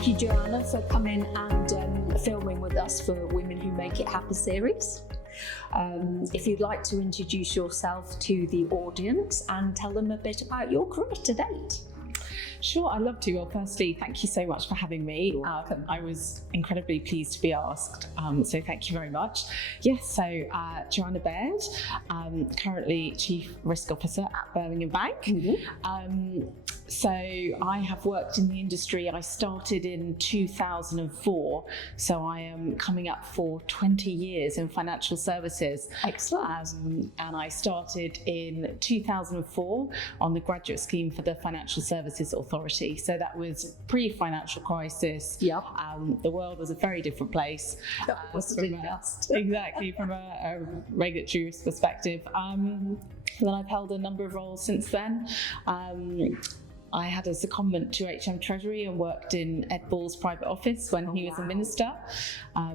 Thank you, Joanna, for coming and filming with us for Women Who Make It Happen series. If you'd like to introduce yourself to the audience and tell them a bit about your career to date. Sure, I'd love to. Well, firstly, thank you so much for having me. You're welcome. I was incredibly pleased to be asked, so thank you very much. Yes, so Joanna Baird, currently Chief Risk Officer at Birmingham Bank. Mm-hmm. So I have worked in the industry. I started in 2004, so I am coming up for 20 years in financial services. Excellent. And I started in 2004 on the graduate scheme for the Financial Services Authority. So that was pre-financial crisis. Yep. The world was a very different place. Exactly, from a regulatory risk perspective. Then I've held a number of roles since then. I had a secondment to HM Treasury and worked in Ed Ball's private office when he was a minister,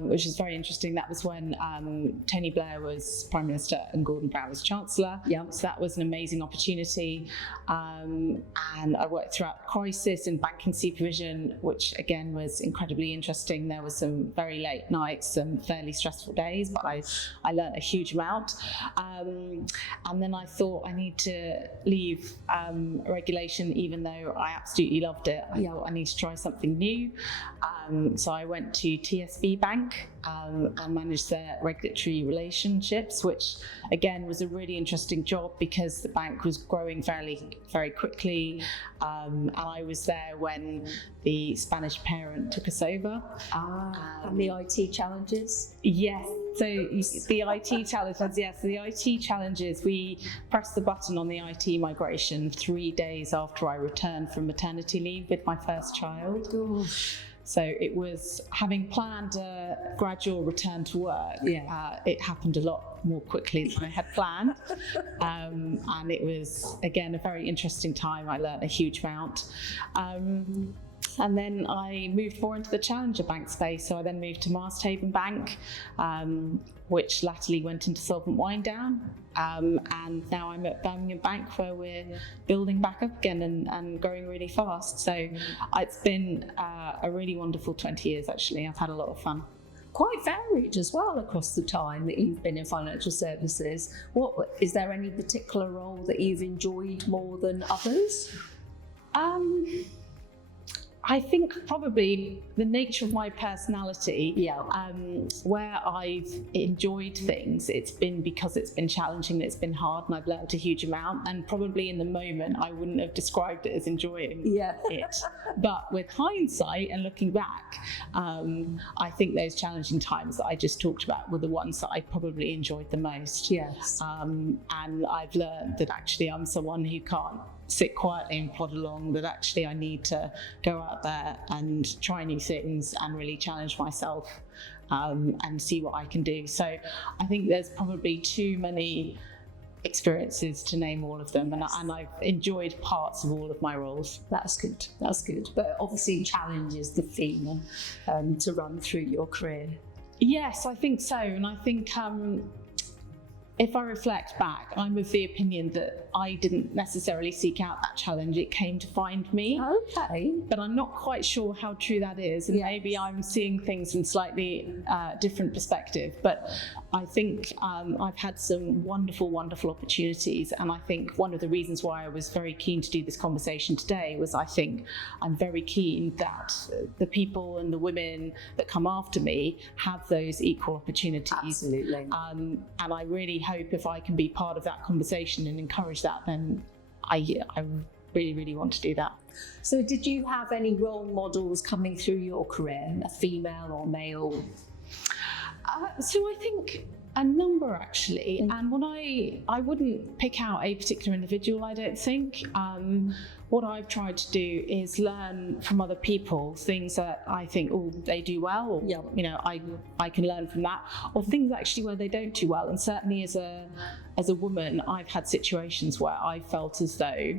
which is very interesting. That was when Tony Blair was Prime Minister and Gordon Brown was Chancellor. Yep. So that was an amazing opportunity. And I worked throughout crisis and banking supervision, which again was incredibly interesting. There were some very late nights, some fairly stressful days, but I learned a huge amount. And then I thought I need to leave regulation, even though I absolutely loved it. I thought I need to try something new. So I went to TSB Bank and managed their regulatory relationships, which again was a really interesting job because the bank was growing very quickly. And I was there when the Spanish parent took us over. And the IT challenges? Yes. So the IT challenges, yes, the IT challenges, we pressed the button on the IT migration 3 days after I returned from maternity leave with my first child. So it was, having planned a gradual return to work, it happened a lot more quickly than I had planned. And it was, again, a very interesting time. I learned a huge amount. And then I moved more into the challenger bank space. So I then moved to Masthaven Bank, which latterly went into solvent wind down. And now I'm at Birmingham Bank, where we're building back up again and growing really fast. So it's been a really wonderful 20 years, actually. I've had a lot of fun. Quite varied as well across the time that you've been in financial services. Is there any particular role that you've enjoyed more than others? I think probably the nature of my personality, where I've enjoyed things, it's been because it's been challenging, it's been hard, and I've learned a huge amount. And probably in the moment, I wouldn't have described it as enjoying it. But with hindsight and looking back, I think those challenging times that I just talked about were the ones that I probably enjoyed the most. Yes. And I've learned that actually I'm someone who can't sit quietly and plod along, that actually I need to go out there and try new things and really challenge myself and see what I can do. So I think there's probably too many experiences to name all of them, and I've enjoyed parts of all of my roles. That's good. But obviously challenge is the theme to run through your career. Yes, I think so. And I think if I reflect back, I'm of the opinion that I didn't necessarily seek out that challenge. It came to find me. Okay. But I'm not quite sure how true that is. And maybe I'm seeing things in slightly different perspective. But I think I've had some wonderful, wonderful opportunities. And I think one of the reasons why I was very keen to do this conversation today was I think I'm very keen that the people and the women that come after me have those equal opportunities. Absolutely. And I really hope if I can be part of that conversation and encourage that, then I really, really want to do that. So did you have any role models coming through your career, a female or male? So I think a number, actually. And when I wouldn't pick out a particular individual, I don't think. What I've tried to do is learn from other people things that I think, they do well, or you know, I can learn from that, or things actually where they don't do well. And certainly as a woman, I've had situations where I felt as though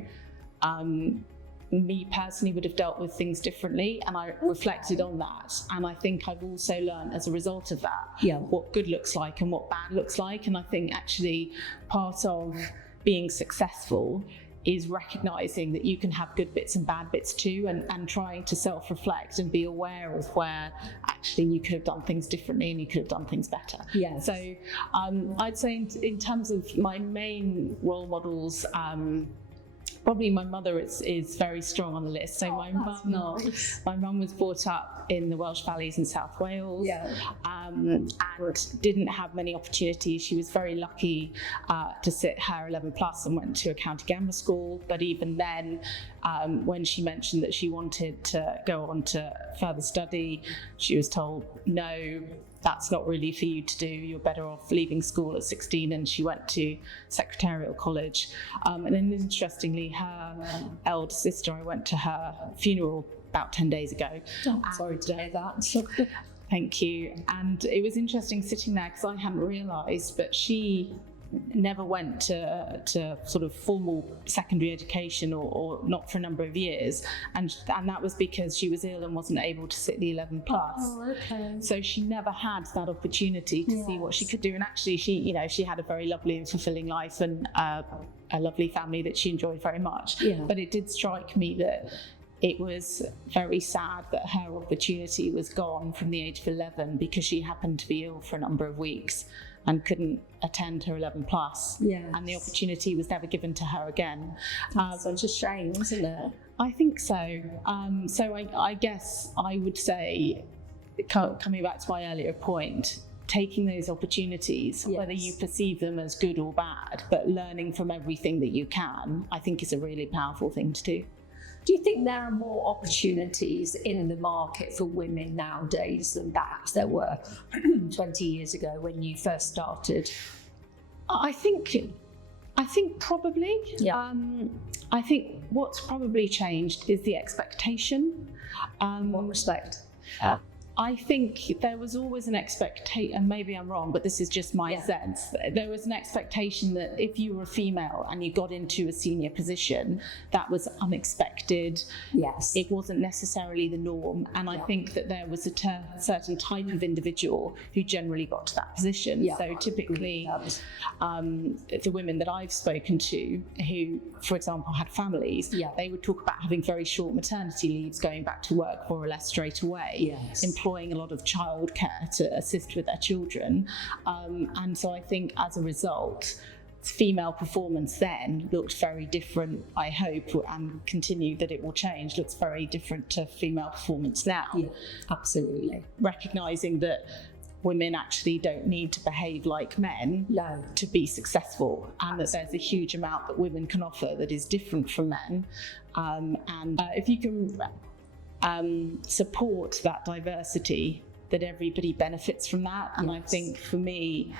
me personally would have dealt with things differently, and I reflected on that. And I think I've also learned as a result of that what good looks like and what bad looks like. And I think actually part of being successful is recognizing that you can have good bits and bad bits too, and trying to self-reflect and be aware of where actually you could have done things differently and you could have done things better. Yes. So I'd say in terms of my main role models, probably my mother is very strong on the list. So my mum was brought up in the Welsh Valleys in South Wales, and didn't have many opportunities. She was very lucky to sit her 11 plus and went to a county grammar school. But even then, when she mentioned that she wanted to go on to further study, she was told, no, that's not really for you to do. You're better off leaving school at 16. And she went to Secretarial College. And then interestingly, her elder sister, I went to her funeral about 10 days ago. Oh, sorry to hear that. Thank you. And it was interesting sitting there because I hadn't realised, but she never went to sort of formal secondary education or not for a number of years, and that was because she was ill and wasn't able to sit the 11 plus. Oh, okay. So she never had that opportunity to see what she could do, and actually she had a very lovely and fulfilling life and a lovely family that she enjoyed very much. But it did strike me that it was very sad that her opportunity was gone from the age of 11 because she happened to be ill for a number of weeks and couldn't attend her 11 plus. And the opportunity was never given to her again. Such a shame, isn't it? I think so. So I guess I would say, coming back to my earlier point, taking those opportunities, whether you perceive them as good or bad, but learning from everything that you can, I think is a really powerful thing to do. Do you think there are more opportunities in the market for women nowadays than perhaps there were 20 years ago when you first started? I think probably. I think what's probably changed is the expectation. What respect? I think there was always an expectation, and maybe I'm wrong, but this is just my sense. There was an expectation that if you were a female and you got into a senior position, that was unexpected. Yes. It wasn't necessarily the norm. And I think that there was a certain type of individual who generally got to that position. So typically, the women that I've spoken to who, for example, had families, they would talk about having very short maternity leaves, going back to work more or less straight away. Employing a lot of childcare to assist with their children, and so I think as a result, female performance then looked very different. I hope and continue that it will change. Looks very different to female performance now. Absolutely. Recognising that women actually don't need to behave like men to be successful, and that there's a huge amount that women can offer that is different from men, and if you can support that diversity, that everybody benefits from that. And I think for me,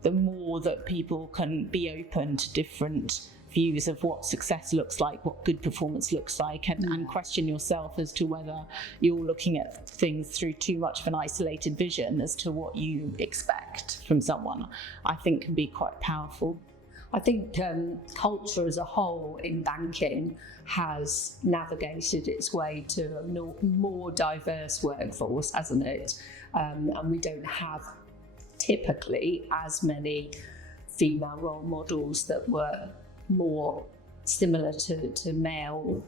the more that people can be open to different views of what success looks like, what good performance looks like, and question yourself as to whether you're looking at things through too much of an isolated vision as to what you expect from someone, I think can be quite powerful. I think culture as a whole in banking has navigated its way to a more diverse workforce, hasn't it? And we don't have typically as many female role models that were more similar to male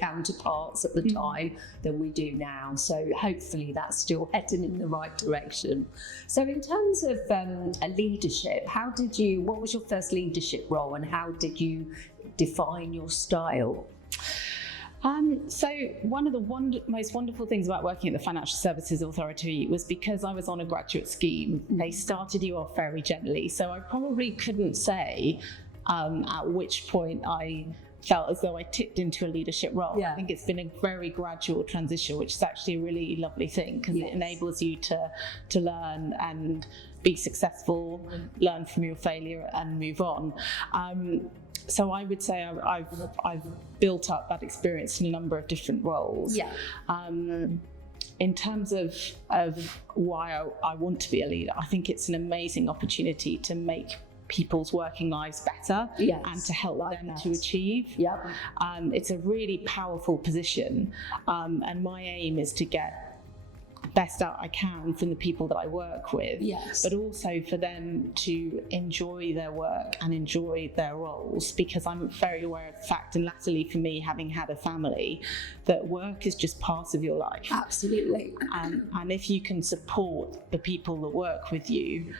counterparts at the time than we do now. So hopefully that's still heading in the right direction. So in terms of a leadership, what was your first leadership role and how did you define your style? So one of the most wonderful things about working at the Financial Services Authority was because I was on a graduate scheme, they started you off very gently. So I probably couldn't say at which point I felt as though I tipped into a leadership role. I think it's been a very gradual transition, which is actually a really lovely thing because it enables you to learn and be successful, learn from your failure and move on. So I would say I've built up that experience in a number of different roles. In terms of why I want to be a leader, I think it's an amazing opportunity to make people's working lives better and to help them to achieve. It's a really powerful position, and my aim is to get best out I can from the people that I work with, Yes. but also for them to enjoy their work and enjoy their roles, because I'm very aware of the fact, and latterly for me, having had a family, that work is just part of your life. Absolutely. And if you can support the people that work with you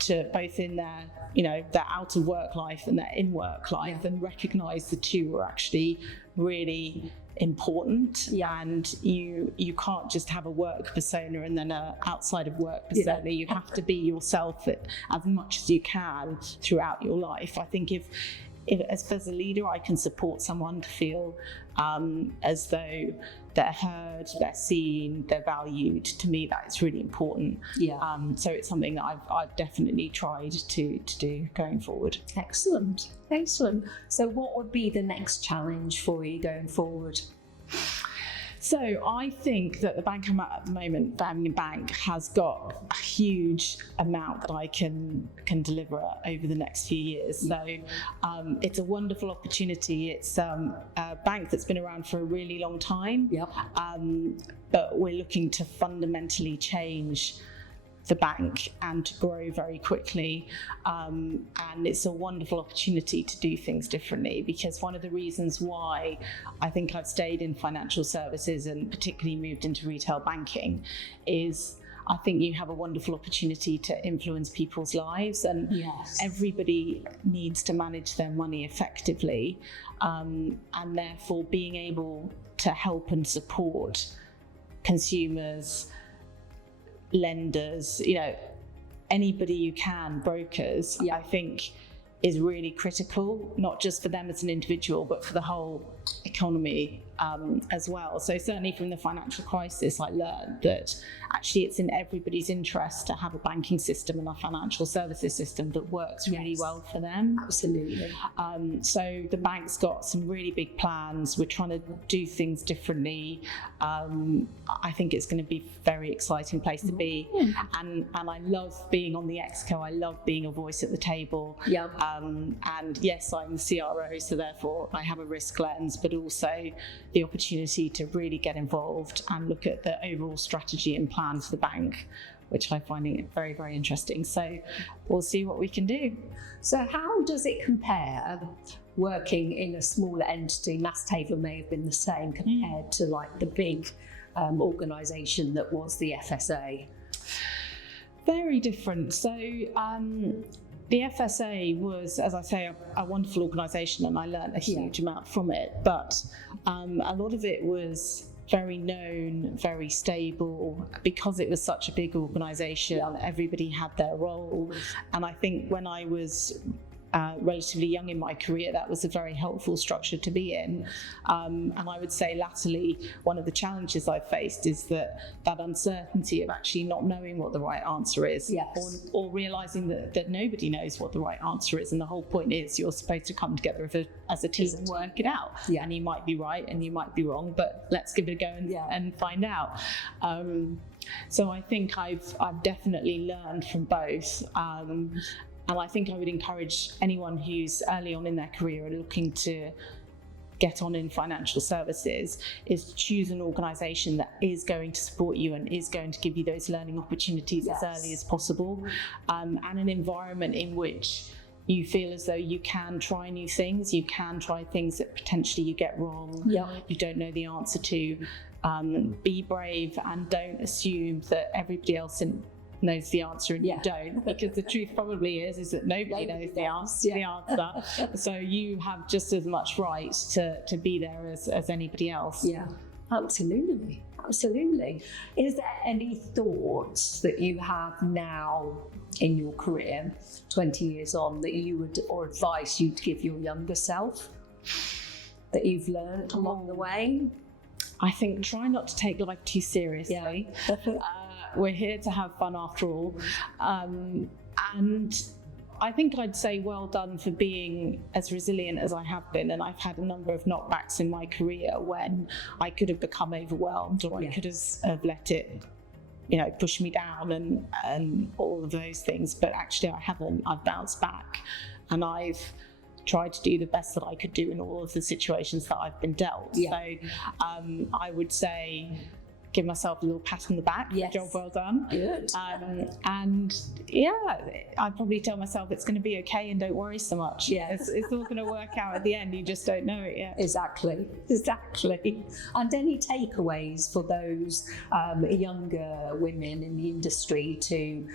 to both in their, you know, their out of work life and their in work life, and recognise the two are actually really important. And you can't just have a work persona and then a outside of work persona. You have to be yourself as much as you can throughout your life. I think if as a leader I can support someone to feel as though they're heard, they're seen, they're valued, to me that's really important. So it's something that I've definitely tried to do going forward. Excellent. So what would be the next challenge for you going forward? So I think that the bank I'm at the moment, Birmingham Bank, has got a huge amount that I can deliver over the next few years. So it's a wonderful opportunity. It's a bank that's been around for a really long time, but we're looking to fundamentally change the bank and to grow very quickly, and it's a wonderful opportunity to do things differently, because one of the reasons why I think I've stayed in financial services and particularly moved into retail banking is I think you have a wonderful opportunity to influence people's lives, and everybody needs to manage their money effectively, and therefore being able to help and support consumers, lenders, you know, anybody you can, brokers, I think is really critical, not just for them as an individual, but for the whole economy as well. So certainly from the financial crisis, I learned that actually it's in everybody's interest to have a banking system and a financial services system that works really well for them. Absolutely. So the bank's got some really big plans. We're trying to do things differently. I think it's going to be a very exciting place to be. And I love being on the Exco. I love being a voice at the table. And yes, I'm the CRO, so therefore I have a risk lens, but also the opportunity to really get involved and look at the overall strategy and plan for the bank, which I find very, very interesting. So we'll see what we can do. So how does it compare working in a smaller entity? Masthaven may have been the same compared to like the big organisation that was the FSA. Very different. So the FSA was, as I say, a wonderful organisation, and I learned a huge amount from it. But a lot of it was very known, very stable, because it was such a big organisation. Everybody had their role, and I think when I was relatively young in my career, that was a very helpful structure to be in. And I would say latterly, one of the challenges I've faced is that uncertainty of actually not knowing what the right answer is, or realising that nobody knows what the right answer is. And the whole point is you're supposed to come together as a team and work it out. And you might be right and you might be wrong, but let's give it a go and find out. So I think I've definitely learned from both. And I think I would encourage anyone who's early on in their career and looking to get on in financial services is to choose an organisation that is going to support you and is going to give you those learning opportunities as early as possible, and an environment in which you feel as though you can try new things, you can try things that potentially you get wrong, you don't know the answer to. Be brave and don't assume that everybody else knows the answer and you don't, because the truth probably is that nobody knows the answer. So you have just as much right to be there as anybody else. Absolutely. Is there any thoughts that you have now in your career, 20 years on, that you would, or advice you'd give your younger self that you've learned along the way? I think try not to take life too seriously. We're here to have fun after all. And I think I'd say well done for being as resilient as I have been. And I've had a number of knockbacks in my career when I could have become overwhelmed, or I could have let it, push me down and all of those things. But actually I haven't. I've bounced back, and I've tried to do the best that I could do in all of the situations that I've been dealt. So I would say give myself a little pat on the back. Yes. Job well done. Good. And yeah, I'd probably tell myself it's going to be okay and don't worry so much. Yes. It's all going to work out at the end. You just don't know it yet. Exactly. And any takeaways for those younger women in the industry to,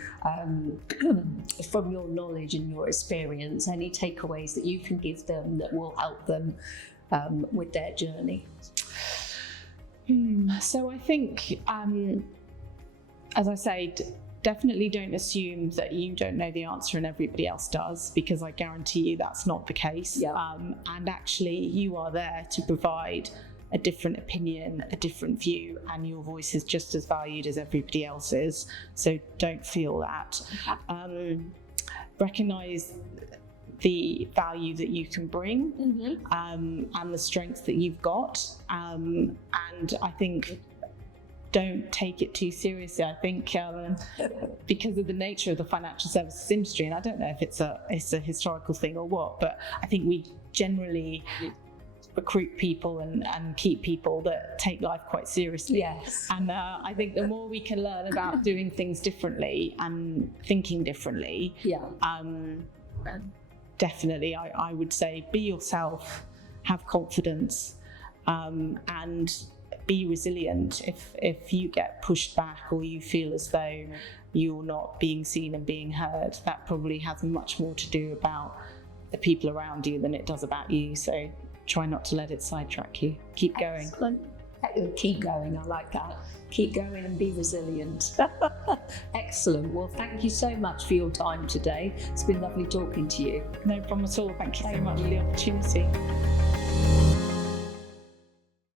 from your knowledge and your experience, any takeaways that you can give them that will help them with their journey? So I think, as I say, definitely don't assume that you don't know the answer and everybody else does, because I guarantee you that's not the case. Yeah. And actually you are there to provide a different opinion, a different view, and your voice is just as valued as everybody else's. So don't feel that. Recognise the value that you can bring, and the strengths that you've got, and I think don't take it too seriously. I think because of the nature of the financial services industry, and I don't know if it's a historical thing or what, but I think we generally recruit people and keep people that take life quite seriously. Yes. And I think the more we can learn about doing things differently and thinking differently, definitely I would say be yourself, have confidence, and be resilient. If you get pushed back or you feel as though you're not being seen and being heard, that probably has much more to do about the people around you than it does about you. So try not to let it sidetrack you. Keep going. Excellent. Keep going, I like that. Keep going and be resilient. Excellent. Well, thank you so much for your time today. It's been lovely talking to you. No problem at all. Thank you so much for the opportunity.